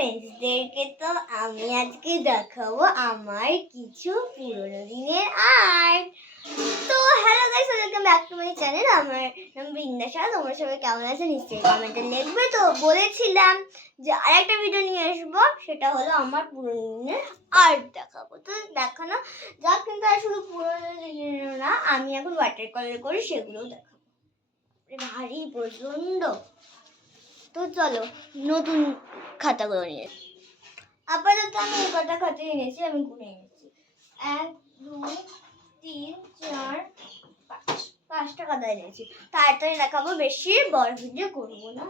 ফ্রেন্ডসদেরকে তো আমি আজকে দেখাবো আমার কিছু পুরোনো দিনের আর্ট। তো hello guys, welcome back to my channel. আমার নাম বৃন্দাশা। তোমরা সবাই কেমন আছো নিশ্চয়ই কমেন্টে লিখবে। তো বলেছিলাম যে আরেকটা ভিডিও নিয়ে আসবো, সেটা হলো আমার পুরোনো দিনের আর্ট দেখাবো। তো দেখানো যাক, কিন্তু আর শুধু পুরোনো দিনের না, আমি এখন ওয়াটার কালার করি, সেগুলোও দেখাবো। ভারী প্রচন্ড। তো চলো নতুন খাতাগুলো নিয়ে আপাতত আমি এই কটা খাতা এনেছি, আমি গুনে এনেছি 1 2 3 4 5 5টা খাতা এনেছি। তাড়াতাড়ি দেখাবো, বেশি বড় ভিডিও করবো না।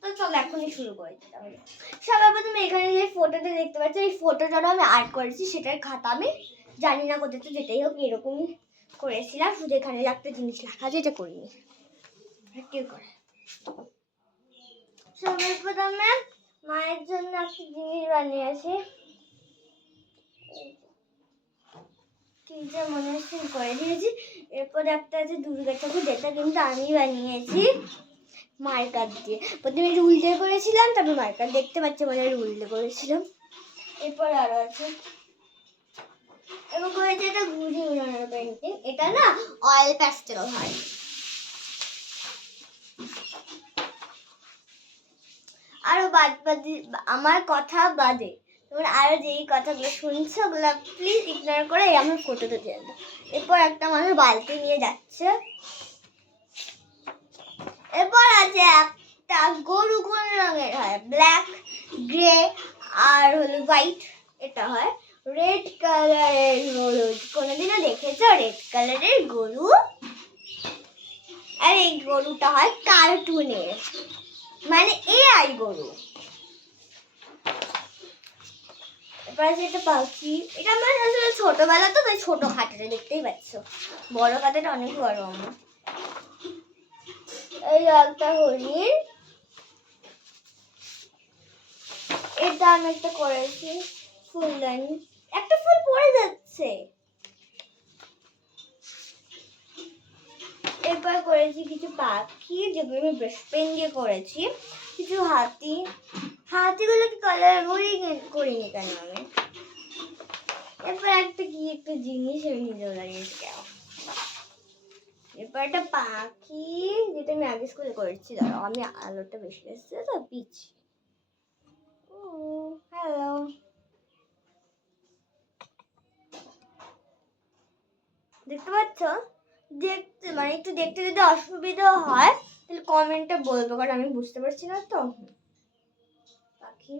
তো চলো এখনই শুরু করে দিতে হবে। সবার প্রথমে এখানে যে ফটোটা দেখতে পাচ্ছি, এই ফটোটা আমি আর্ট করেছি, সেটার খাতা আমি জানি না কোথায়, তো যেটাই হোক এরকমই করেছিলাম। শুধু এখানে একটা জিনিস লেখা আছে, এটা করিনি। কেউ করে সবার প্রথমে মায়ের জন্য একটা জিনিস বানিয়েছি, মনে হচ্ছে করে দিয়েছি। এরপর একটা আছে দুর্গা ঠাকুর, যেটা কিন্তু আমি বানিয়েছি মার্কার দিয়ে। প্রথমে রুল দিয়ে করেছিলাম, তারপর মার্কার, দেখতে পাচ্ছি মানে রুল দিয়ে করেছিলাম। এরপর আরো আছে এবং করেছে এটা ঘুড়ি উড়ানোর পেন্টিং। এটা না অয়েল প্যাস্টেল হয়। আরো বাদে আমার কথা বাদে তোমরা আরো যেই কথাগুলো শুনছো ওগুলো প্লিজ ইগনোর করে আমার ফটোতে দিয়ে দাও। এরপর একটা মানুষ বালতি নিয়ে যাচ্ছে। এরপর আছে একটা গরু, কোন রঙের হয়? ব্ল্যাক, গ্রে আর হলো হোয়াইট। এটা হয় রেড কালারের গরু। কোনোদিনও দেখেছো রেড কালারের গরু? আর এই গরুটা হয় কার্টুনের, মানে এআই গরু। এরপর আছে একটা পাখি। এটা আমার আসলে ছোটবেলা, তো তাই ছোট খাতাটা দেখতেই পাচ্ছ, বড় খাতাটা অনেক বড় আমার। এই একটা হরিণ, এটা আমি একটা করেছি ফুলদানি। একটা ফুল পড়ে যাচ্ছে। এরপর করেছি কিছু পাখি, যেগুলো আমি ব্রাশ পেন দিয়ে করেছি। কিছু হাতি। হাতিগুলোকে কালার করিনি কেন আমি? এরপর একটা কি একটা জিনিস আমি নিজেও লাগিয়েছি কেন। এরপর একটা পাখি, যেটা আমি আগে স্কুলে করেছি। দাঁড়াও, আমি আলোটা বেশি এসছে তো পিচ। হ্যালো, দেখতে পাচ্ছ? দেখতে মানে একটু দেখতে যদি অসুবিধা হয় তাহলে কমেন্টে বলবো, কারণ আমি বুঝতে পারছি না তো। পাখি,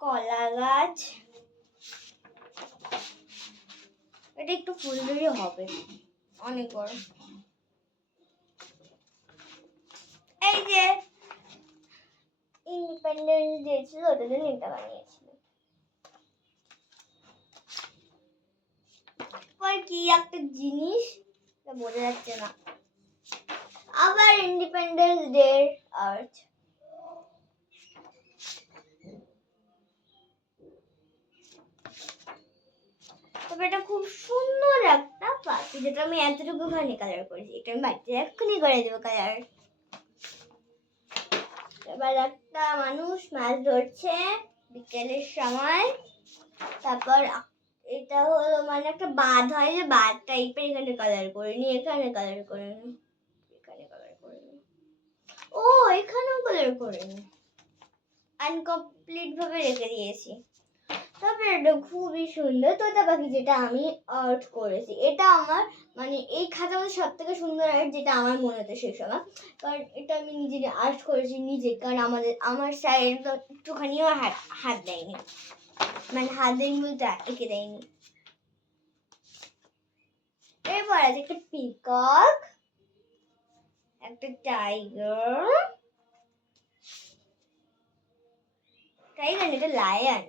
কলা গাছ, এটা একটু ফুলঝুরি হবে, অনেক বড়। এই যে ইন্ডিপেন্ডেন্স ডে ছিল, ওটার জন্য এটা বানিয়েছিল। পর কি একটা জিনিস বোঝা যাচ্ছে না। আবার ইন্ডিপেন্ডেন্স ডে আর্ট। তবে এটা খুব সুন্দর একটা পাখি, যেটা আমি এতটুকু খানি কালার করেছি। এটা আমি বাড়িতে এক্ষুনি করে দেবো কালার। এবার একটা মানুষ মাছ ধরছে বিকেলের সময়। তারপর এটা হলো মানে একটা বাঁধ হয়, যে বাঁধ টাইপের, এখানে কালার করে নি, এখানে কালার করে নি, এখানে কালার করে নি, ও এখানেও কালার করে নি, আনকমপ্লিট ভাবে রেখে দিয়েছি। তবে এটা খুবই সুন্দর তোতা পাখি, যেটা আমি আর্ট করেছি। এটা আমার মানে এই খাতার মধ্যে সব থেকে সুন্দর আর্ট, যেটা আমার মনে হতো সেই সময়। কারণ এটা আমি নিজে আর্ট করেছি নিজে, কারণ আমার স্যার তো একটুখানিও হাত দেয়নি, মানে হাত দেয়নি বলতে এঁকে দেয়নি। এরপর আছে একটা পিকক, একটা টাইগার, এটা লায়ন,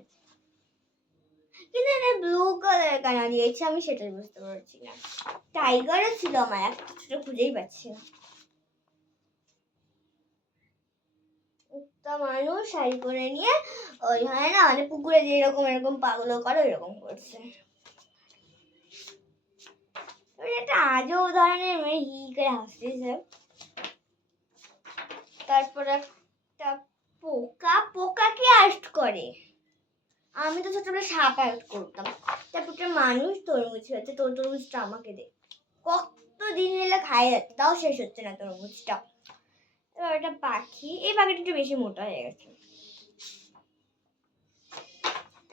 কিন্তু এটা ব্লু কালার কেন দিয়েছে আমি সেটাই বুঝতে পারছি না। টাইগারও ছিল আমার একটা, সেটা খুঁজেই পাচ্ছি না। একটা মানুষ শাড়ি পরে নিয়ে ওই হয় না মানে পুকুরে যে এরকম এরকম পাগলো করে এরকম করছে। এটা আজও ধরনের মেয়ে হি করে হাসতেছে। তারপর একটা পোকা, পোকাকে আর্ট করে? আমি তো ছোটবেলায় সাপ আর্ট করতাম। তারপর একটা মানুষ তরমুজ হয়েছে, তরমুজটা আমাকে দে। কতদিন এলে খাই যাচ্ছে, তাও শেষ হচ্ছে না তরমুজটা। এবার একটা পাখি, এই পাখিটা একটু বেশি মোটা হয়ে গেছে।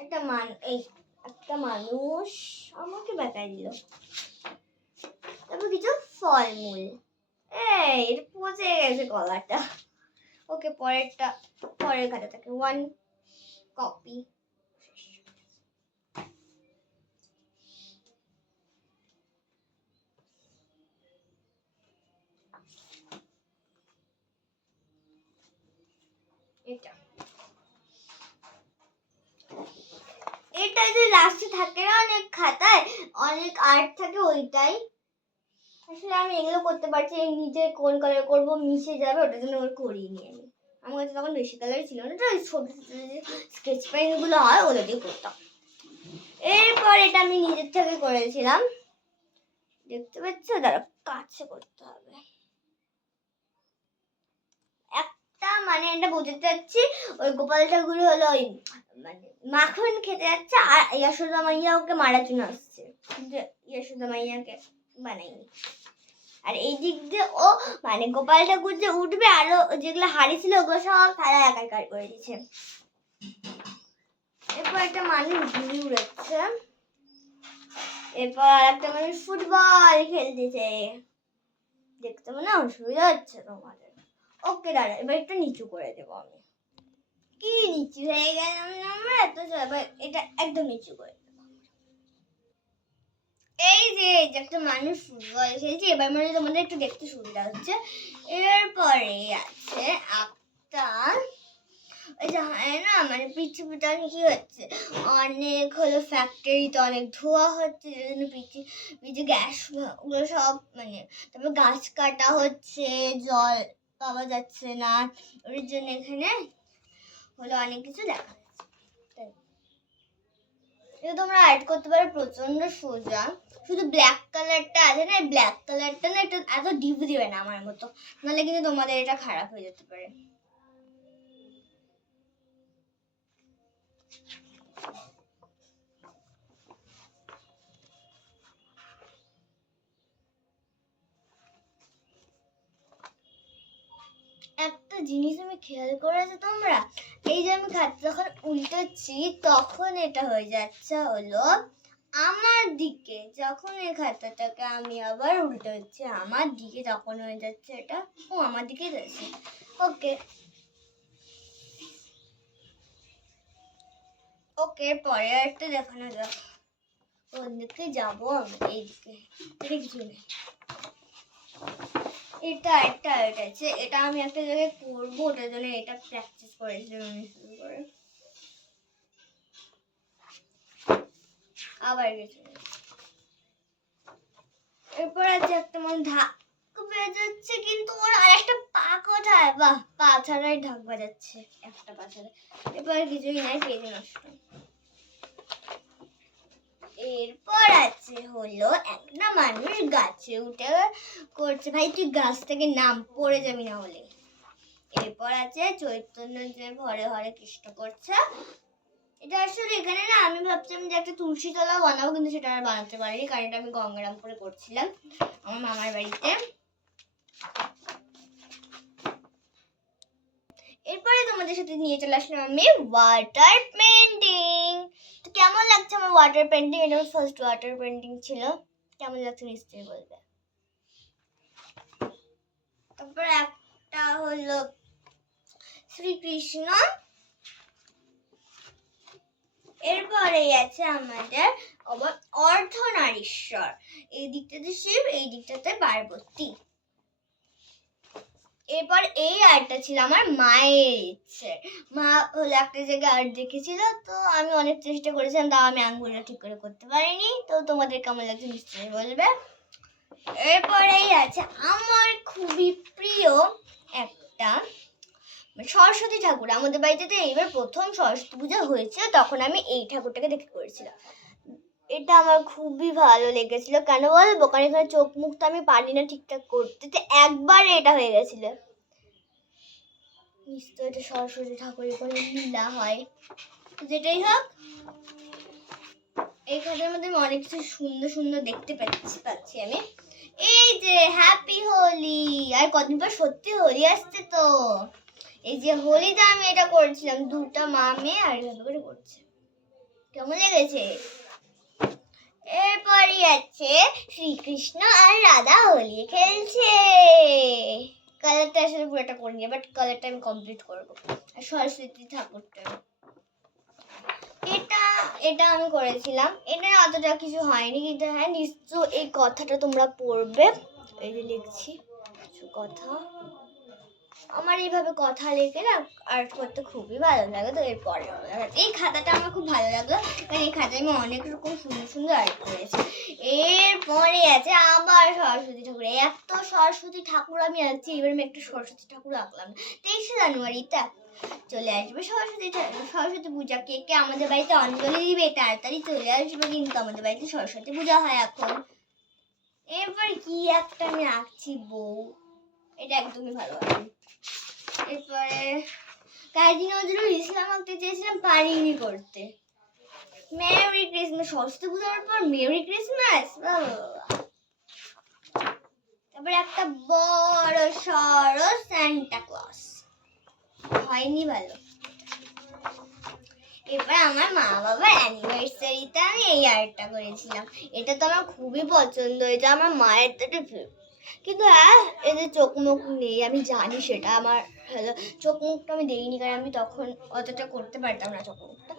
একটা মানুষ আমাকে বাতাই দিল। তারপর কিছু ফলমূল, এই এটা পচে গেছে কলাটা। ওকে, পরের খাতা থাকে 1 কপি। এটা যে লাস্টে থাকে না অনেক খাতায়, অনেক আর্ট থাকে, ওইটাই আসলে আমি এগুলো করতে পারছি। নিজে কোন কালার করবো মিশে যাবে, ওটার জন্য ওর করিনি আমি। আমার কাছে তখন বেশি কালার ছিল না, ওই ছোট ছোট যে স্কেচ পেন গুলো হয় ওগুলো দিয়ে করতাম। এরপর এটা আমি নিজের থেকে করেছিলাম, দেখতে পাচ্ছ? দাঁড়া, কাছে করতে হবে। মানে এটা বোঝাতে চাচ্ছি, ওই গোপাল ঠাকুর হলো ওই মানে মাখন খেতে যাচ্ছে, আর যশোদা মাইয়া ওকে মারার জন্য আসছে, যশোদা মাইয়াকে বানাইনি। আর এই দিক দিয়ে ও মানে গোপাল ঠাকুর যে উঠবে, আরো যেগুলো হাড়ি ছিল ওগুলো সব থালা একাকার করে দিচ্ছে। এরপর একটা মানুষ ঘুড়ি উড়াচ্ছে, এরপর একটা মানুষ ফুটবল খেলতেছে। দেখতে মনে অসুবিধা হচ্ছে তোমাদের? ওকে দাঁড়া, এবার একটু নিচু করে দেবো আমি। কি নিচু হয়ে গেলাম আমরা এত, এটা একদম নিচু করে দেবো। এই যে একটা মানুষ ফুটবল খেলছে, এবার মানে তোমাদের একটু দেখতে সুবিধা হচ্ছে। এরপরে আছে একটা ওই যে না মানে পৃথিবীটা কি হচ্ছে, অনেক হলো ফ্যাক্টরিতে অনেক ধোঁয়া হচ্ছে, যে জন্য পৃথিবী গ্যাস ওগুলো সব মানে, তারপর গাছ কাটা হচ্ছে, জল পাওয়া যাচ্ছে না, ওর জন্য এখানে হলো অনেক কিছু দেখা যাচ্ছে। এটা তোমরা অ্যাড করতে পারো, প্রচন্ড সোজা। শুধু ব্ল্যাক কালারটা আছে না, ব্ল্যাক কালারটা না একটু এত ডিপ দিবে না আমার মতো, নাহলে কিন্তু তোমাদের এটা খারাপ হয়ে যেতে পারে। একটা জিনিস আমি খেয়াল করেছো তোমরা, এই যে আমি খাতা যখন উল্টাচ্ছি তখন এটা হয়ে যাচ্ছে হলো আমার দিকে, যখন এই খাতাটাকে আমি আবার উল্টাচ্ছি আমার দিকে তখন হয়ে যাচ্ছে এটা ও আমার দিকে যাচ্ছে। ওকে ওকে, পরে একটা দেখানো যাক, কোন দিকে যাবো আমি, এইদিকে, এটা কিছু নেই। এটা আছে, এটা আমি একটা জায়গায় করবো, ওটার জন্য এটা প্র্যাকটিস করেছিলাম আমি শুরু করে। আবার কিছু নেই। এরপর আছে একটা মানে ঢাক বাজাচ্ছে, কিন্তু ওর আর একটা পা কোথায়? বাহ, পা ছাড়াই ঢাক বাজাচ্ছে একটা পা ছাড়া। এরপর কিছুই নাই, পেজ নষ্ট। এরপর আছে হলো একটা মানুষ গাছে উঠে করছে, ভাই তুই গাছ থেকে নাম, পড়ে যাবি না হলে। এরপর আছে চৈতন্য যে ঘরে ঘরে কৃষ্ণ করছে। এটা আসলে এখানে না আমি ভাবছিলাম যে একটা তুলসী তলা বানাবো, কিন্তু সেটা আর বানাতে পারিনি, কারণ এটা আমি গঙ্গারামপুরে করছিলাম আমার মামার বাড়িতে। এরপরে তোমাদের সাথে নিয়ে চলে আসলাম আমি ওয়াটার পেন্টিং। তো কেমন লাগছে আমার ওয়াটার পেন্টিং? এটা আমার ফার্স্ট ওয়াটার পেন্টিং ছিল। কেমন লাগছে নিশ্চয়ই বলবে। তারপর একটা হলো শ্রীকৃষ্ণ। এরপরে আছে আমাদের অর্ধনারীশ্বর, এই দিকটাতে শিব, এই দিকটাতে পার্বতী। এরপর এই আর্টটা ছিল আমার মায়ের ইচ্ছে, মা হলো একটা জায়গায় আর্ট দেখেছিল, তো আমি অনেক চেষ্টা করেছিলাম, তাও আমি আঙ্গুলটা ঠিক করে করতে পারিনি। তো তোমাদের কেমন লাগছে নিশ্চয়ই বলবে। এরপরেই আছে আমার খুবই প্রিয় একটা সরস্বতী ঠাকুর। আমাদের বাড়িতে এইবার প্রথম সরস্বতী পূজা হয়েছে, তখন আমি এই ঠাকুরটাকে দেখে করেছিলাম। এটা আমার খুবই ভালো লেগেছিল, কেন বলবো, কারণ এখানে চোখ মুখ তো আমি পারি না ঠিকঠাক করতে, তো একবার এটা হয়ে গেছিল। নিশ্চয় এটা সরস্বতী ঠাকুরের কোনো লীলা হয়। যেটাই হোক, এই খাতার মধ্যে আমি অনেক কিছু সুন্দর সুন্দর দেখতে পাচ্ছি আমি। এই যে হ্যাপি হোলি, আর কদিন পর সত্যি হোলি আসছে তো। এই যে হোলিতে আমি এটা করেছিলাম, দুটা মা মেয়ে আর এভাবে করে করছে। কেমন লেগেছে? এরপরই আছে শ্রীকৃষ্ণ আর রাধা হোলি খেলছে। কালারটা আসলে পুরোটা করিনি, বাট কালারটা আমি কমপ্লিট করবো। আর সরস্বতী ঠাকুরটা এটা আমি করেছিলাম। এটা অতটা কিছু হয়নি, কিন্তু হ্যাঁ নিশ্চয় এই কথাটা তোমরা পড়বে। এই যে লিখছি কিছু কথা। আমার এইভাবে কথা লিখে না আর্ট করতে খুবই ভালো লাগে। তো এরপরে এই খাতাটা আমার খুব ভালো লাগলো, কারণ এই খাতায় আমি অনেক রকম সুন্দর সুন্দর আর্ট করেছি। এরপরে আছে আবার সরস্বতী ঠাকুর। এত সরস্বতী ঠাকুর আমি আঁকছি, এবার আমি একটা সরস্বতী ঠাকুর আঁকলাম। 23শে জানুয়ারিতে চলে আসবে সরস্বতী পূজা। কে কে আমাদের বাড়িতে অঞ্জলি দিবে তাড়াতাড়ি চলে আসবে, কিন্তু আমাদের বাড়িতে সরস্বতী পূজা হয় এখন। এরপর কি একটা আমি আঁকছি বউ, এটা একদমই ভালো হয়। এরপরে কাজী নজরুল ইসলাম আঁকতে চেয়েছিলাম, পারিনি করতে। মেরি ক্রিসমাস, সরস্বতী পূজার পর মেরি ক্রিসমাস। তারপরে একটা বড় সড় সান্টা ক্লজ, হয়নি ভালো। এরপর আমার মা বাবার অ্যানিভার্সারিতে আমি এই আর্টটা করেছিলাম। এটা তো আমার খুবই পছন্দ, এটা আমার মায়ের তো কিন্তু হ্যাঁ এই যে চোখ মুখ নেই, আমি জানি সেটা আমার হলো চোখ মুখটা আমি দেইনি, কারণ আমি তখন অতটা করতে পারতাম না চোখ মুখটা।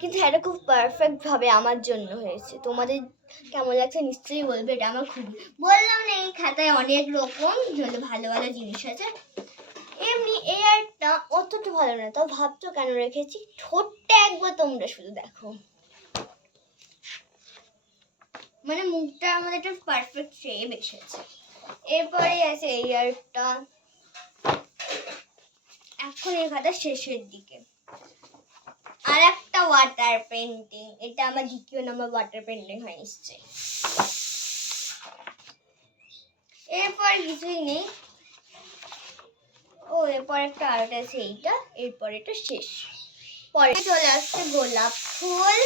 কিন্তু এটা খুব পারফেক্ট ভাবে আমার জন্য হয়েছে। তোমাদের কেমন লাগছে নিশ্চয়ই বলবে। এটা আমার খুবই, বললাম না এই খাতায় অনেক রকম ভালো ভালো জিনিস আছে। এমনি এই আর্টটা অতটা ভালো না, তাও ভাবছো কেন রেখেছি। ঠোঁটটা একবার তোমরা শুধু দেখো, মানে মুখটা আমাদের একটা পারফেক্ট শেপ এসেছে। এরপরে আছে এই আর্টটা। এখন এই খাতা শেষের দিকে আর একটা ওয়াটার পেন্টিং। এটা আমার দ্বিতীয় নম্বর ওয়াটার পেন্টিং হয় নিশ্চয়ই। এরপর কিছুই নেই। ও এরপর একটা আর্ট আছে এইটা, এরপর এটা শেষ। পরে চলে আসছে গোলাপ ফুল।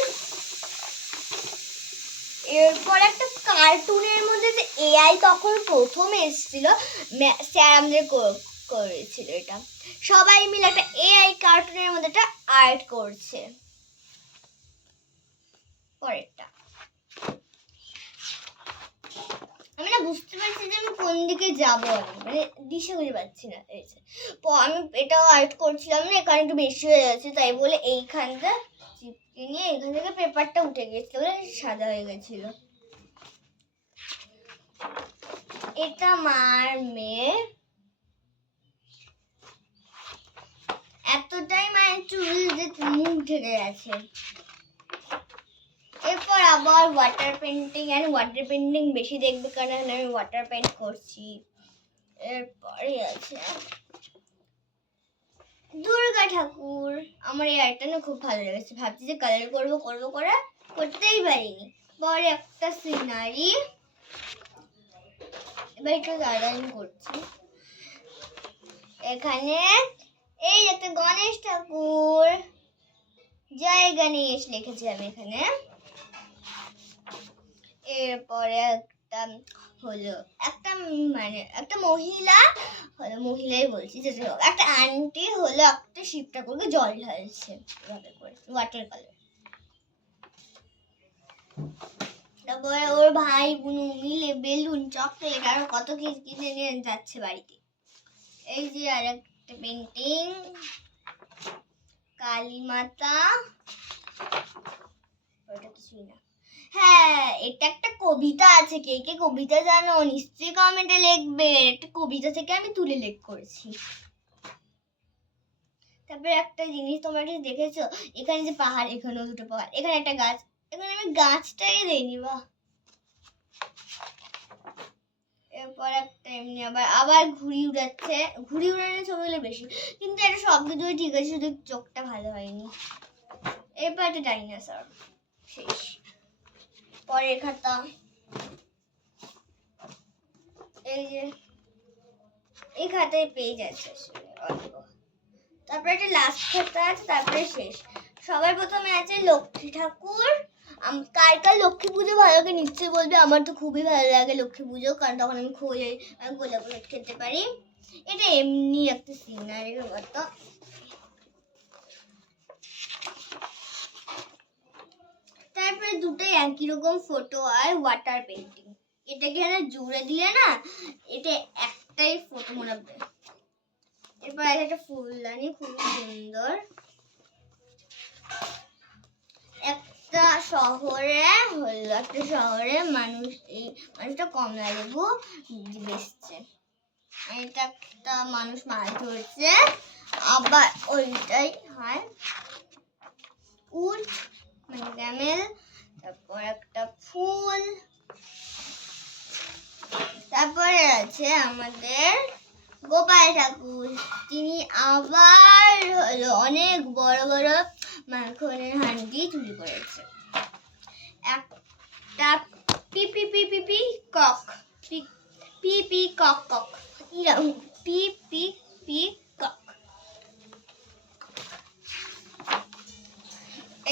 এরপর একটা কার্টুনের মধ্যে যে এআই তখন প্রথম এসেছিল, স্যার আমাদের করেছিল এটা। সবাই মিলে একটা এআই কার্টুনের মধ্যে একটা আর্ট করছে। পরেরটা আমি না বুঝতে পারছি যে আমি কোন দিকে যাব, মানে দিশা খুঁজে পাচ্ছি না। আমি এটাও আর্ট করছিলাম না, এখানে একটু বেশি হয়ে যাচ্ছে, তাই বলে এইখানটা চিপকে নিয়ে এখান থেকে পেপারটা উঠে গেছিল বলে সাদা হয়ে গেছিল। এটা মার মেয়ে, এতটাই মায়ের চুল যে মুখ ঢেকে গেছে। এরপর আবার ওয়াটার পেন্টিং, আর ওয়াটার পেন্টিং বেশি দেখবে কারণ আমি ওয়াটার পেন্ট করছি। এরপরে আছে দুর্গা ঠাকুর। আমার এই আর্টটা না খুব ভালো লেগেছে, ভাবছি যে কালার করবো করে করতেই পারিনি। পরে একটা সিনারি, এবার একটু দাঁড়ান করছি। এখানে এই একটা গণেশ ঠাকুর, জয় গণেশ লিখেছি আমি এখানে। এরপরে একটা হলো একটা মানে একটা মহিলা হলো, মহিলাই বলছি যেটা হোক, একটা আন্টি হলো একটা শিব ঠাকুরকে জল ঢালছে এভাবে করে ওয়াটার কালার। তারপরে ওর ভাই বোন মিলে বেলুন চকলেট আর কত কিছু কিনে নিয়ে যাচ্ছে বাড়িতে। এই যে আর একটা পেন্টিং, কালী মাতা, ওটা কিছুই না। হ্যাঁ এটা একটা কবিতা আছে, কে কে কবিতা জানো নিশ্চয়ই কমেন্টে লিখবে। একটা কবিতা থেকে আমি তুলে লেখ করেছি। তারপরে একটা জিনিস তোমরা কি দেখেছো, এখানে যে পাহাড়, এখানেও দুটো পাহাড়, এখানে একটা গাছ, এখানে আমি গাছটাই দেইনি। বাহ। এরপর একটা এমনি আবার ঘুড়ি উড়াচ্ছে, ঘুড়ি উড়ানোর ছবিগুলো বেশি, কিন্তু এটা সব কিছুই ঠিক আছে, শুধু চোখটা ভালো হয়নি। এরপর একটা ডাইনোসর, শেষ। পরের খাতা এই যে এই খাতায় পেজ আছে অল্প, তারপরে একটা লাস্ট খাতা আছে, তারপরে শেষ। সবার প্রথমে আছে লক্ষ্মী ঠাকুর। কার কার লক্ষ্মী পুজো ভালো লাগে নিশ্চয়ই বলবে। আমার তো খুবই ভালো লাগে লক্ষ্মী পুজো, কারণ তখন আমি গোলাপ ফুল খেতে পারি। এটা এমনি একটা সিনারির মতো। তারপরে দুটোই একই রকম ফটো আর ওয়াটার পেন্টিং। এটাকে জুড়ে দিলে না এটা একটাই ফটো মনে হবে। এরপর আছে একটা ফুলদানি, খুব সুন্দর। একটা শহরে মানুষটা কমলা লেবু বেচছে। এটা একটা মানুষ মাছ ধরছে, আবার ওইটাই হয় উট মানে ক্যামেল। তারপর একটা ফুল। তারপরে আছে আমাদের গোপাল ঠাকুর, তিনি আবার অনেক বড় বড় মাখনের হান্ডি চুরি করেছে। একটা পিপি পিপি পি কক, পিপি কক কক, পিপি পি কক।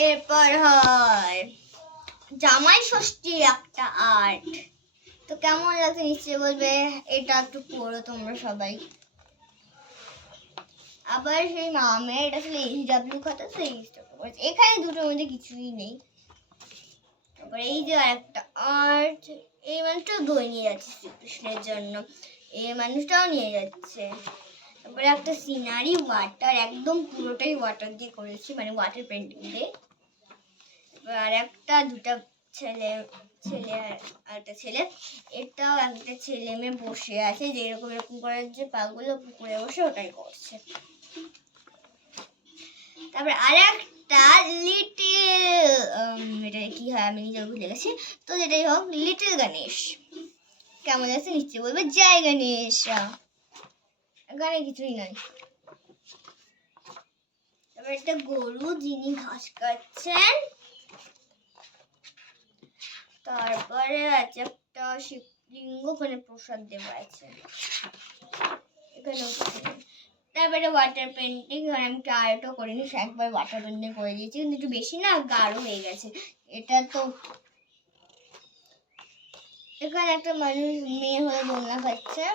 এরপর হয় জামাই ষষ্ঠী একটা আর্ট। তো কেমন লাগছে নিশ্চয়ই বলবে। এটা একটু পড়ো তোমরা সবাই। আবার সেই মামের এটা ছিল এইচডব্লিউ খাতা, সেই এখানে দুটোর মধ্যে কিছুই নেই। তারপরে এই যে একটা আর্ট, এই মানুষটাও দই নিয়ে যাচ্ছে শ্রীকৃষ্ণের জন্য, এই মানুষটাও নিয়ে যাচ্ছে। তারপরে একটা সিনারি ওয়াটার, একদম পুরোটাই ওয়াটার দিয়ে করেছি, মানে ওয়াটার পেন্টিং দিয়ে। আর একটা দুটা ছেলে আর একটা ছেলে, এটাও একটা ছেলে মেয়ে বসে আছে, যে এরকম এরকম করার যে পাগুলো পুকুরে বসে ওটাই করছে। তারপরে আর একটা লিটিল, এটা কি হয় আমি নিজে ভুলে গেছি, তো যেটাই হোক লিটিল গণেশ। কেমন আছে নিশ্চয়ই বলবে জয় গণেশ। এখানে কিছুই নাই। তারপরে একটা গরু যিনি ঘাস কাটছেন। তারপরে আছে একটা শিবলিঙ্গ, ওখানে প্রসাদ দেওয়া আছে। এখানে তারপরে ওয়াটার পেন্টিং, আমি আর্টও করিনি, একবার ওয়াটার পেন্টিং করে দিয়েছি, কিন্তু একটু বেশি না গাঢ় হয়ে গেছে এটা। তো এখানে একটা মানুষ মেয়ে হয়ে দোলনা খাচ্ছে।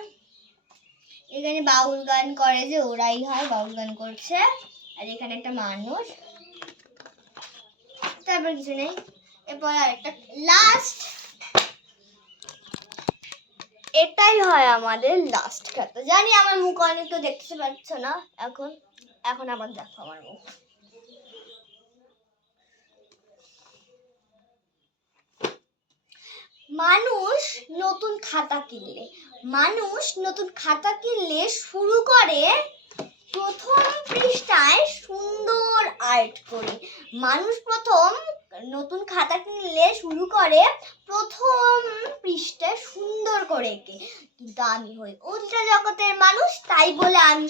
এখানে বাউল গান করে, যে ওরাই হয় বাউল গান করছে। আর এখানে একটা মানুষ। তারপর কিছু নেই। এরপর আরেকটা লাস্ট, এটাই হয় আমাদের লাস্ট খাতা। জানি আমার মুখ অনেক তো দেখতে পাচ্ছ না এখন আবার দেখো আমার মুখ। মানুষ নতুন খাতা কিনলে শুরু করে প্রথম পৃষ্ঠায় সুন্দর আর্ট করে। মানুষ প্রথম নতুন খাতা কিনলে শুরু করে প্রথম পৃষ্ঠায় সুন্দর করে এঁকে। কিন্তু আমি হই উল্টা জগতের মানুষ, তাই বলে আমি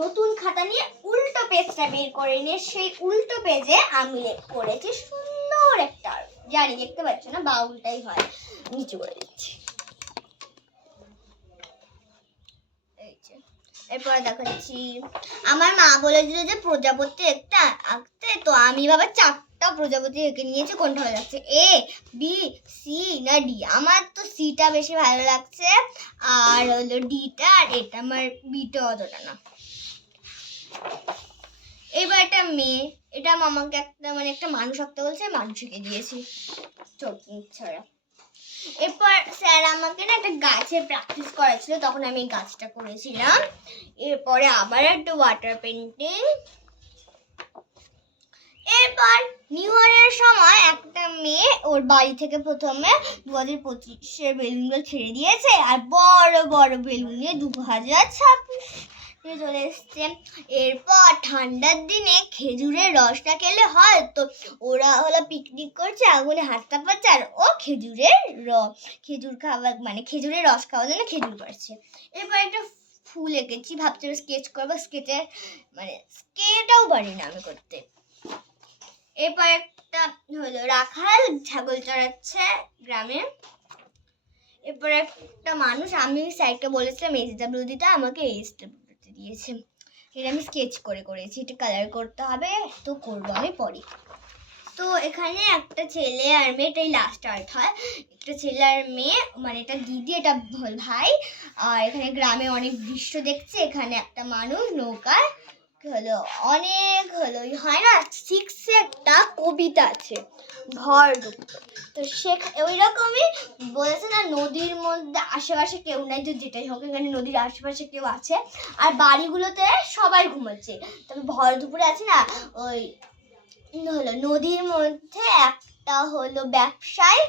নতুন খাতা নিয়ে উল্টো পেজটা বের করে নিয়ে সেই উল্টো পেজে আমি করেছি সুন্দর একটা আর্ট। জানি দেখতে পাচ্ছ না, বাউলটাই হয়, নিচু করে দিচ্ছি। এরপরে দেখাচ্ছি, আমার মা বলেছিল যে প্রজাপতি একটা আঁকতে, তো আমি বাবা 4টা প্রজাপতি এঁকে নিয়েছি। কোনটা ভালো লাগছে, এ বি সি না ডি? আমার তো সিটা বেশি ভালো লাগছে, আর হলো ডিটা, আর এটা আমার বিটা অতটা না। এবার একটা মেয়ে, এটা মামাকে একটা মানুষ আঁকতে বলছে, মানুষ এঁকে দিয়েছি চোখ ছাড়া। এরপর স্যার আমাকে না একটা গাছের প্র্যাকটিস করাচ্ছিল, তখন আমি গাছটা করেছিলাম। এরপরে আবার একটা ওয়াটার পেন্টিং। এরপর নিউ ইয়ারের সময় একটা মেয়ে ওর বাড়ি থেকে প্রথমে 2025-এর বেলুনগুলো ছেড়ে দিয়েছে, আর বড় বড় বেলুন নিয়ে 2026 চলে এসছে। এরপর ঠান্ডার দিনে খেজুরের রসটা খেলে হয়, তো ওরা হলো পিকনিক করছে, আগুনে হাত তাপাচ্ছে, আর ও খেজুর খাওয়া মানে খেজুরের রস খাওয়ার জন্য খেজুর পাড়ছে। এরপর একটা ফুল এঁকেছি, ভাবছি স্কেচ করবো, স্কেচটাও পারি না আমি করতে। এরপর একটা হলো রাখাল ছাগল চড়াচ্ছে গ্রামে। এরপর একটা মানুষ, আমি স্যারকে বলেছিলাম এইচডব্লিউ দিতে, আমাকে এইচডব্লিউ দিয়েছে। এটা আমি স্কেচ করে করেছি, এটা কালার করতে হবে, তো করবো আমি পরে। তো এখানে একটা ছেলে আর মেয়ে, এটাই লাস্ট আর্ট হয়, একটা ছেলে আর মেয়ে, মানে এটা দিদি, এটা ভাই। আর এখানে গ্রামে অনেক দৃশ্য দেখছে, এখানে একটা মানুষ নৌকায় হলো অনেক হলো হয় না, 6 একটা কবিতা আছে ভর দুপুর, তো ওই রকমই বলেছে না, নদীর মধ্যে আশেপাশে কেউ নাই, তো যেটাই হোক এখানে নদীর আশেপাশে কেউ আছে, আর বাড়িগুলোতে সবাই ঘুমাচ্ছে, তবে ভর দুপুরে আছে না, ওই হলো নদীর মধ্যে একটা হলো ব্যবসায়ী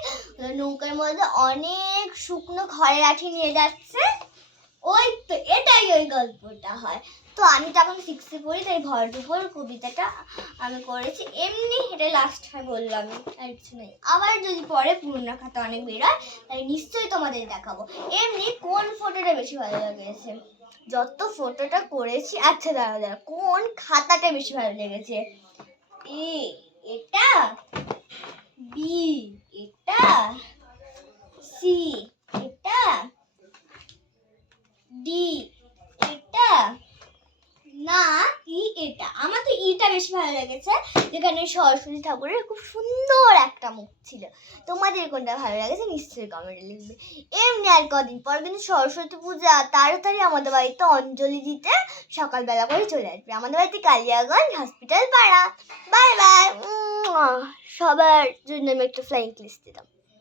নৌকার মধ্যে অনেক শুকনো খড়ের আঠি নিয়ে যাচ্ছে, ওই তো এটাই ওই গল্পটা হয়। তো আমি তখন 6-এ পড়ি, তাই ভর দুপুর কবিতাটা আমি করেছি, এমনি এটা লাস্ট হয় বললাম, আর কিছু নেই। আবার যদি পরে পুরোনো খাতা অনেক বেরোয় তাই নিশ্চয়ই তোমাদের দেখাবো। এমনি কোন ফটোটা বেশি ভালো লেগেছে, যত ফটোটা করেছি, আচ্ছা দাঁড়া কোন খাতাটা বেশি ভালো লেগেছে, এ এটা, বি এটা, সি এটা, ডি এটা, না ই এটা। আমার তো ইটা বেশি ভালো লেগেছে, যেখানে সরস্বতী ঠাকুরের খুব সুন্দর একটা মুখ ছিল। তোমাদের কোনটা ভালো লেগেছে নিশ্চয়ই কমেন্টে লিখবে। এমনি আর কদিন পর কিন্তু সরস্বতী পূজা, তাড়াতাড়ি আমাদের বাড়িতে অঞ্জলি দিতে সকালবেলা করে চলে আসবে, আমাদের বাড়িতে কালিয়াগঞ্জ হসপিটাল পাড়া। বাই বাই, সবার জন্য আমি একটা ফ্লাইং কিস দিলাম।